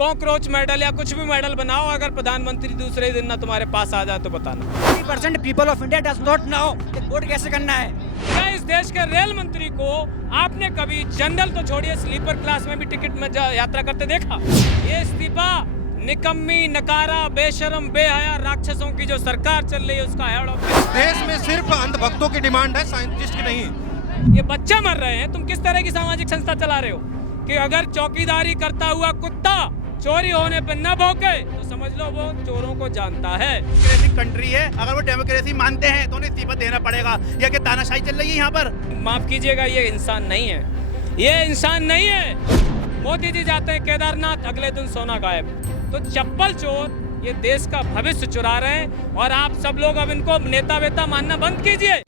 Cockroach medal या कुछ भी मेडल बनाओ, अगर प्रधानमंत्री दूसरे दिन ना तुम्हारे पास आ जाए तो बताना। 50% people of India does not know कि वोट कैसे करना है। क्या इस देश के रेल मंत्री को आपने कभी जनरल तो छोड़िए स्लीपर क्लास में भी टिकट में यात्रा करते देखा? ये इस्तीफा निकम्मी, नकारा, बेशरम, बेहया राक्षसों की जो सरकार चल रही है उसका है। देश में सिर्फ अंधभक्तों की डिमांड है, साइंटिस्ट की नहीं। ये बच्चे मर रहे हैं, तुम किस तरह की सामाजिक संस्था चला रहे हो कि अगर चौकीदारी करता हुआ कुत्ता चोरी होने पर न भौंके तो समझ लो वो चोरों को जानता है। डेमोक्रेटिक कंट्री है, अगर वो डेमोक्रेसी मानते हैं तो उन्हें इस्तीफा देना पड़ेगा। या कि तानाशाही चल रही है यहाँ पर? माफ कीजिएगा, ये इंसान नहीं है, ये इंसान नहीं है। मोदी जी जाते हैं केदारनाथ, अगले दिन सोना गायब। तो चप्पल चोर ये देश का भविष्य चुरा रहे हैं और आप सब लोग अब इनको नेता वेता मानना बंद कीजिए।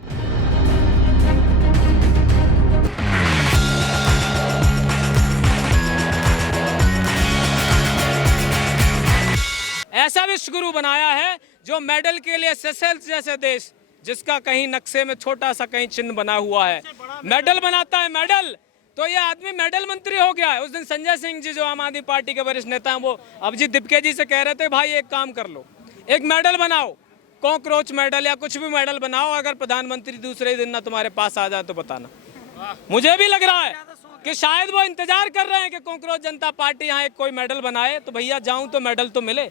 ऐसा विश्व गुरु बनाया है जो मेडल के लिए सेशेल्स जैसे देश, जिसका कहीं नक्शे में छोटा सा कहीं चिन्ह बना हुआ है, मेडल बनाता है मेडल। तो ये आदमी मेडल मंत्री हो गया है। उस दिन संजय सिंह जी जो आम आदमी पार्टी के वरिष्ठ नेता हैं, वो अभिजीत दिपके जी से कह रहे थे भाई एक काम कर लो, एक मेडल बनाओ, कॉकरोच मेडल या कुछ भी मेडल बनाओ, अगर प्रधानमंत्री दूसरे दिन ना तुम्हारे पास आ जाए तो बताना। मुझे भी लग रहा है कि शायद वो इंतजार कर रहे हैं कि कॉकरोच जनता पार्टी यहाँ एक कोई मेडल बनाए तो भैया जाऊं तो मेडल तो मिले।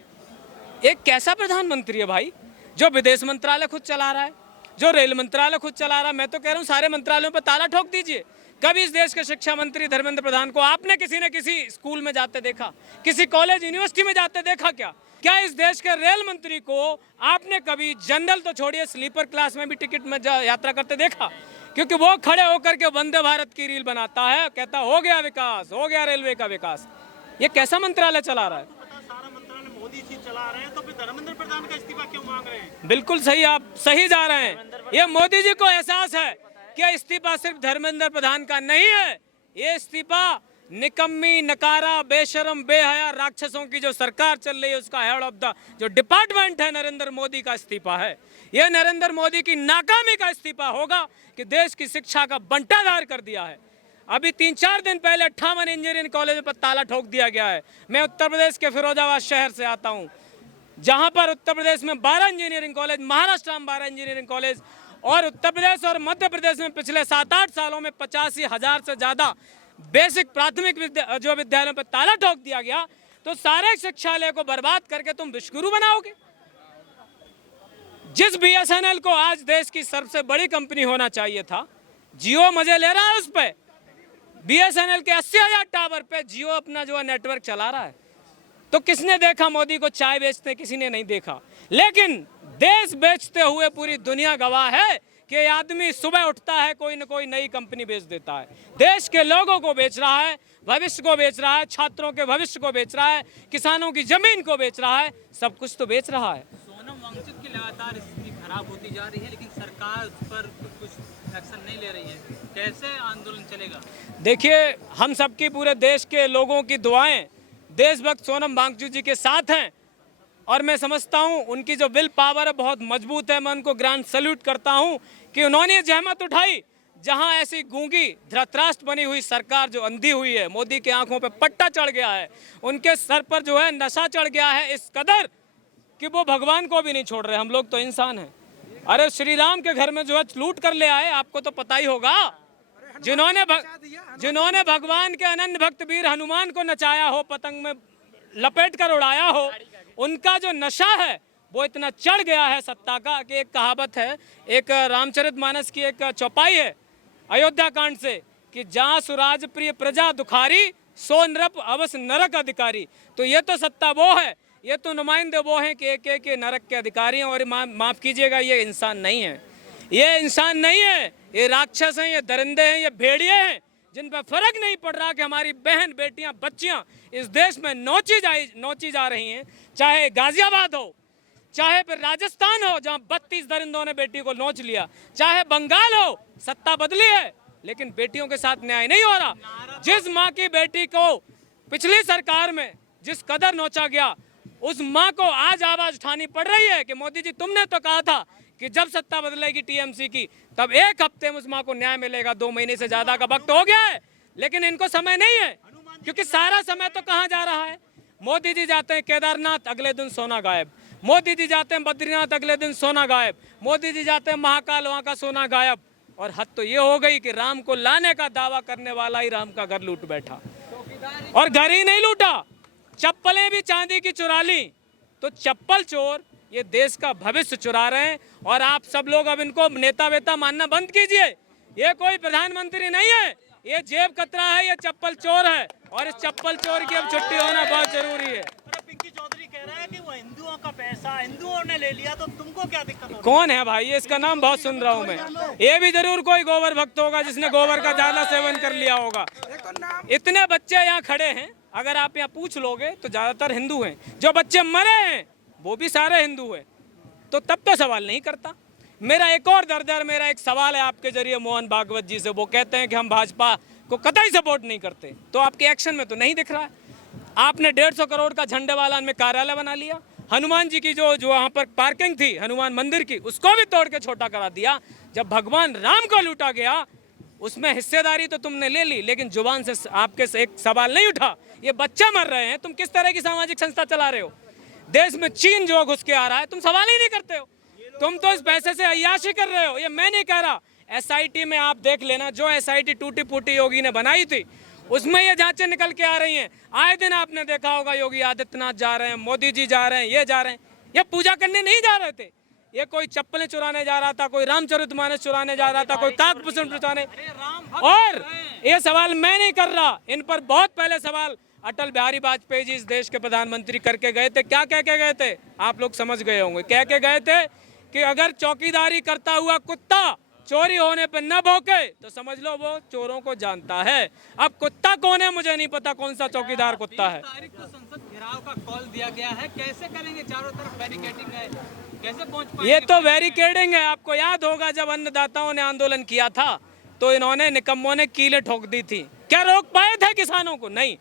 एक कैसा प्रधानमंत्री है भाई जो विदेश मंत्रालय खुद चला रहा है, जो रेल मंत्रालय खुद चला रहा है। मैं तो कह रहा हूँ सारे मंत्रालयों पर ताला ठोक दीजिए। कभी इस देश के शिक्षा मंत्री धर्मेंद्र प्रधान को आपने किसी न किसी स्कूल में जाते देखा, किसी कॉलेज यूनिवर्सिटी में जाते देखा क्या? क्या इस देश के रेल मंत्री को आपने कभी जनरल तो छोड़िए स्लीपर क्लास में भी टिकट में यात्रा करते देखा? क्योंकि वो खड़े होकर के वंदे भारत की रील बनाता है, कहता हो गया विकास, हो गया रेलवे का विकास। ये कैसा मंत्रालय चला रहा है? मोदी जी चला रहे हैं तो फिर धर्मेंद्र प्रधान का इस्तीफा क्यों मांग रहे हैं? बिल्कुल सही, आप सही जा रहे हैं। ये मोदी जी को एहसास है कि इस्तीफा सिर्फ धर्मेंद्र प्रधान का नहीं है, ये इस्तीफा निकम्मी, नकारा, बेशरम, बेहया राक्षसों की जो सरकार चल रही है उसका हेड ऑफ द जो डिपार्टमेंट है नरेंद्र मोदी का इस्तीफा है। यह नरेंद्र मोदी की नाकामी का इस्तीफा होगा कि देश की शिक्षा का बंटाधार कर दिया है। अभी 3-4 दिन पहले 58 इंजीनियरिंग कॉलेज पर ताला ठोक दिया गया है। मैं उत्तर प्रदेश के फिरोजाबाद शहर से आता हूँ, जहाँ पर उत्तर प्रदेश में 12 इंजीनियरिंग कॉलेज, महाराष्ट्र में 12 इंजीनियरिंग कॉलेज, और उत्तर प्रदेश और मध्य प्रदेश में पिछले 7-8 सालों में 85,000 से ज़्यादा बेसिक प्राथमिक विद्यालयों पर ताला ठोक दिया गया। तो सारे शिक्षालय को बर्बाद करके तुम विश्वगुरु बनाओगे? जिस BSNL को आज देश की सबसे बड़ी कंपनी होना चाहिए था, जियो मजे ले रहा है उस पर। BSNL के 80,000 टावर पे जियो अपना जो है नेटवर्क चला रहा है। तो किसने देखा मोदी को चाय बेचते? किसी ने नहीं देखा। लेकिन देश बेचते हुए पूरी दुनिया गवाह है कि आदमी सुबह उठता है, कोई न कोई नई कंपनी बेच देता है। देश के लोगों को बेच रहा है, भविष्य को बेच रहा है, छात्रों के भविष्य को बेच रहा है, किसानों की जमीन को बेच रहा है, सब कुछ तो बेच रहा है। सोनम वांगचुक की लगातार स्थिति खराब होती जा रही है, लेकिन सरकार उस पर कुछ एक्शन नहीं ले रही है। कैसे आंदोलन चलेगा? देखिए, हम सबकी, पूरे देश के लोगों की दुआएं देशभक्त सोनम वांगचुक जी के साथ हैं और मैं समझता हूं उनकी जो विल पावर है बहुत मजबूत है। मैं उनको ग्रांड सैल्यूट करता हूं कि उन्होंने जहमत उठाई। जहां ऐसी गूंगी धृतराष्ट्र बनी हुई सरकार जो अंधी हुई है, मोदी के आंखों पे पट्टा चढ़ गया है, उनके सर पर जो है नशा चढ़ गया है इस कदर कि वो भगवान को भी नहीं छोड़ रहे। हम लोग तो इंसान हैं। अरे श्री राम के घर में जो है लूट कर ले आए, आपको तो पता ही होगा। जिन्होंने भगवान के अनन्य भक्त वीर हनुमान को नचाया हो, पतंग में लपेट कर उड़ाया हो, उनका जो नशा है वो इतना चढ़ गया है सत्ता का कि एक कहावत है, एक रामचरितमानस की एक चौपाई है अयोध्या कांड से कि जहाँ सुराज प्रिय प्रजा दुखारी, सो नृप अवश्य नरक अधिकारी। तो ये तो सत्ता वो है, ये तो नुमाइंदे वो हैं कि एक नरक के अधिकारी हैं। और माफ़ कीजिएगा, ये इंसान नहीं है, ये इंसान नहीं है, ये राक्षस हैं, ये दरिंदे हैं, ये भेड़िए हैं, जिन पर फर्क नहीं पड़ रहा कि हमारी बहन बेटियां बच्चियां इस देश में नोची जा रही हैं। चाहे गाजियाबाद हो, चाहे फिर राजस्थान हो जहां 32 दरिंदों ने बेटी को नोच लिया, चाहे बंगाल हो, सत्ता बदली है लेकिन बेटियों के साथ न्याय नहीं हो रहा। जिस माँ की बेटी को पिछली सरकार में जिस कदर नोचा गया, उस माँ को आज आवाज उठानी पड़ रही है कि मोदी जी तुमने तो कहा था कि जब सत्ता बदलेगी TMC की तब 1 हफ्ते में उस माँ को न्याय मिलेगा। 2 महीने से ज्यादा का वक्त हो गया है, लेकिन इनको समय नहीं है क्योंकि सारा समय तो कहाँ जा रहा है, मोदी जी जाते हैं केदारनाथ, अगले दिन सोना गायब। मोदी जी जाते हैं बद्रीनाथ, अगले दिन सोना गायब। मोदी जी जाते हैं महाकाल, वहाँ का सोना गायब। और हद तो ये हो गई कि राम को लाने का दावा करने वाला ही राम का घर लूट बैठा। और घर ही नहीं लूटा, चप्पलें भी चांदी की चुरा ली। तो चप्पल चोर ये देश का भविष्य चुरा रहे हैं। और आप सब लोग अब इनको नेता वेता मानना बंद कीजिए। ये कोई प्रधानमंत्री नहीं है, ये जेब कतरा है, ये चप्पल चोर है। और इस चप्पल चोर की अब छुट्टी होना बहुत जरूरी है। पिंकी चौधरी कह रहा है कि वो हिंदुओं का पैसा हिंदुओं ने ले लिया, तो तुमको क्या दिक्कत हो? कौन है भाई ये? इसका नाम बहुत सुन रहा हूँ मैं। ये भी जरूर कोई गोबर भक्त होगा जिसने गोबर का ज्यादा सेवन कर लिया होगा। इतने बच्चे यहाँ खड़े हैं, अगर आप यहाँ पूछ लोगे तो ज्यादातर हिंदू हैं। जो बच्चे मरे हैं वो भी सारे हिंदू हैं। तो तब तो सवाल नहीं करता। मेरा एक और दरदर, मेरा एक सवाल है आपके जरिए मोहन भागवत जी से। वो कहते हैं कि हम भाजपा को कतई सपोर्ट नहीं करते, तो आपके एक्शन में तो नहीं दिख रहा है। आपने 150 करोड़ का झंडे वाला में कार्यालय बना लिया। हनुमान जी की जो वहाँ पर पार्किंग थी हनुमान मंदिर की, उसको भी तोड़ के छोटा करा दिया। जब भगवान राम को लूटा गया उसमें हिस्सेदारी तो तुमने ले ली, लेकिन जुबान से आपके से एक सवाल नहीं उठा। ये बच्चे मर रहे हैं, तुम किस तरह की सामाजिक संस्था चला रहे हो? देश में चीन जो घुस के आ रहा है, तुम सवाल ही नहीं करते हो। तुम तो इस पैसे से अय्याशी कर रहे हो। ये मैं नहीं कह रहा, SIT में आप देख लेना, जो SIT टूटी फूटी योगी ने बनाई थी उसमें ये जांचें निकल के आ रही हैं। आए दिन आपने देखा होगा योगी आदित्यनाथ जा रहे हैं, मोदी जी जा रहे हैं, ये जा रहे हैं। ये पूजा करने नहीं जा रहे थे, ये कोई चप्पलें चुराने जा रहा था, कोई रामचरितमानस चुराने जा रहा था, कोई काकभूषण चुराने। और ये सवाल मैं नहीं कर रहा, इन पर बहुत पहले सवाल अटल बिहारी वाजपेयी जी इस देश के प्रधानमंत्री करके गए थे। क्या कह के गए थे? आप लोग समझ गए होंगे। कह के गए थे कि अगर चौकीदारी करता हुआ कुत्ता चोरी होने पर न भौंके तो समझ लो वो चोरों को जानता है। अब कुत्ता कौन है मुझे नहीं पता, कौन सा चौकीदार कुत्ता है। तारीख को संसद घेराव का कॉल दिया गया है, कैसे करेंगे? चारों तरफ बैरिकेडिंग है, कैसे पहुंच पाएंगे? ये तो बैरिकेडिंग है। आपको याद होगा जब अन्नदाताओं ने आंदोलन किया था तो इन्होंने निकम्मों ने कीलें ठोक दी थी। क्या रोक पाए थे किसानों को? नहीं।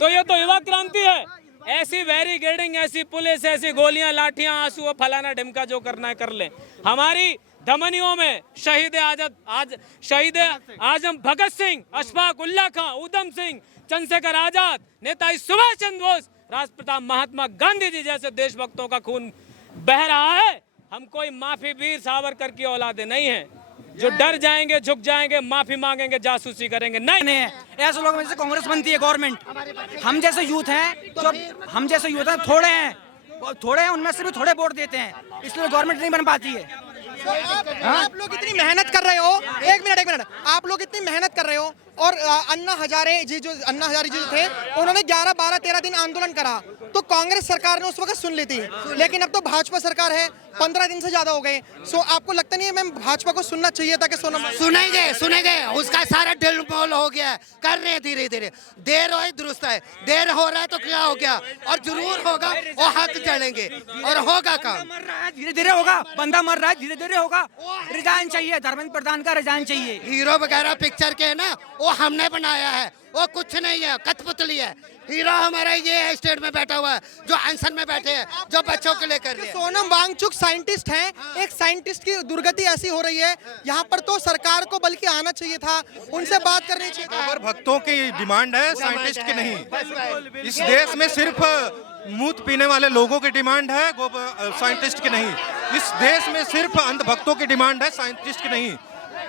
तो ये तो युवा क्रांति है। ऐसी बैरिकेडिंग, ऐसी पुलिस, ऐसी गोलियां, लाठियां, आंसू, फलाना ढिमका, जो करना है कर ले। हमारी धमनियों में शहीद आजम भगत सिंह, अशफाक उल्ला खां, उधम सिंह, चंद्रशेखर आजाद, नेताजी सुभाष चंद्र बोस, राष्ट्रपिता महात्मा गांधी जी जैसे देशभक्तों का खून बह रहा है। हम कोई माफी वीर सावरकर की औलादे नहीं है जो डर जाएंगे, झुक जाएंगे, माफी मांगेंगे, जासूसी करेंगे। नहीं है ऐसे लोग में से कांग्रेस बनती है गवर्नमेंट। हम जैसे यूथ हैं, जो हम जैसे यूथ हैं थोड़े हैं, उनमें से भी थोड़े वोट देते हैं, इसलिए गवर्नमेंट नहीं बन पाती है। आप लोग इतनी मेहनत कर रहे हो, एक मिनट, आप लोग इतनी मेहनत कर रहे हो और अन्ना हजारे जी जो थे उन्होंने 11, 12, 13 दिन आंदोलन करा, तो कांग्रेस सरकार ने उस वक्त सुन ली थी। लेकिन अब तो भाजपा सरकार है, 15 दिन से ज्यादा हो गए। सो आपको लगता नहीं है मैम भाजपा को सुनना चाहिए था कि सुनेंगे उसका सारा ढिलमोल हो गया है, कर रहे हैं धीरे धीरे। देर हो दुरुस्त है, देर हो रहा है तो क्या हो गया, और जरूर होगा, वो हक चढ़ेंगे और होगा काम। धीरे धीरे होगा, बंदा मर रहा है, धीरे धीरे होगा। रिजाइन चाहिए, धर्मेंद्र प्रधान का रिजाइन चाहिए। हीरो वगैरह पिक्चर के ना वो हमने बनाया है, वो कुछ नहीं है, कठपुतली है। हीरो हमारा ये है, स्टेट में बैठा हुआ है, जो अनशन में बैठे हैं, जो बच्चों के लिए कर रहे हैं। सोनम वांगचुक साइंटिस्ट हैं, एक साइंटिस्ट की दुर्गति ऐसी हो रही है यहाँ पर, तो सरकार को बल्कि आना चाहिए था, उनसे बात करनी चाहिए। गोबर भक्तों की डिमांड है, साइंटिस्ट की नहीं। इस देश में सिर्फ मूत पीने वाले लोगों की डिमांड है, साइंटिस्ट की नहीं। इस देश में सिर्फ अंधभक्तों की डिमांड है, साइंटिस्ट की नहीं।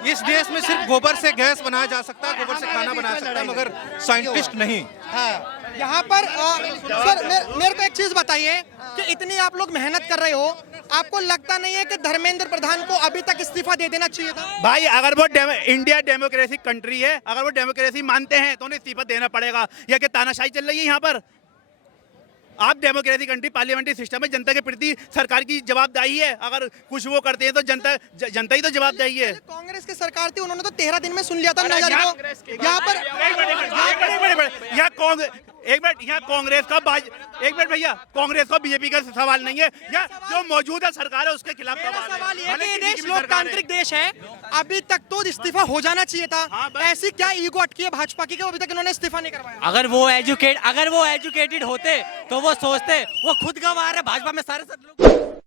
इस देश में सिर्फ गोबर से गैस बनाया जा सकता है, गोबर से खाना बनाया सकता है, मगर साइंटिस्ट नहीं। यहाँ पर सर मेरे को एक चीज बताइए कि इतनी आप लोग मेहनत कर रहे हो, आपको लगता नहीं है कि धर्मेंद्र प्रधान को अभी तक इस्तीफा दे देना चाहिए था? भाई अगर वो इंडिया डेमोक्रेसी कंट्री है, अगर वो डेमोक्रेसी मानते हैं तो उन्हें इस्तीफा देना पड़ेगा। या कि तानाशाही चल रही है यहाँ पर? आप डेमोक्रेसी कंट्री, पार्लियामेंट्री सिस्टम में जनता के प्रति सरकार की जवाबदेही है। अगर कुछ वो करते हैं तो जनता ही तो जवाबदेही है। कांग्रेस की सरकार थी, उन्होंने तो 13 दिन में सुन लिया था। यहाँ पर एक मिनट, यहाँ कांग्रेस का एक मिनट भैया, कांग्रेस का बीजेपी का सवाल नहीं है, या जो मौजूदा सरकार है उसके खिलाफ सवाल है कि ये देश लोकतांत्रिक देश है, अभी तक तो इस्तीफा हो जाना चाहिए था। ऐसी क्या ईगो अटकी है भाजपा की कि अभी तक इन्होंने इस्तीफा नहीं करवाया? अगर वो एजुकेटेड होते तो वो सोचते, वो खुद गंवा रहे भाजपा में सारे सब लोग।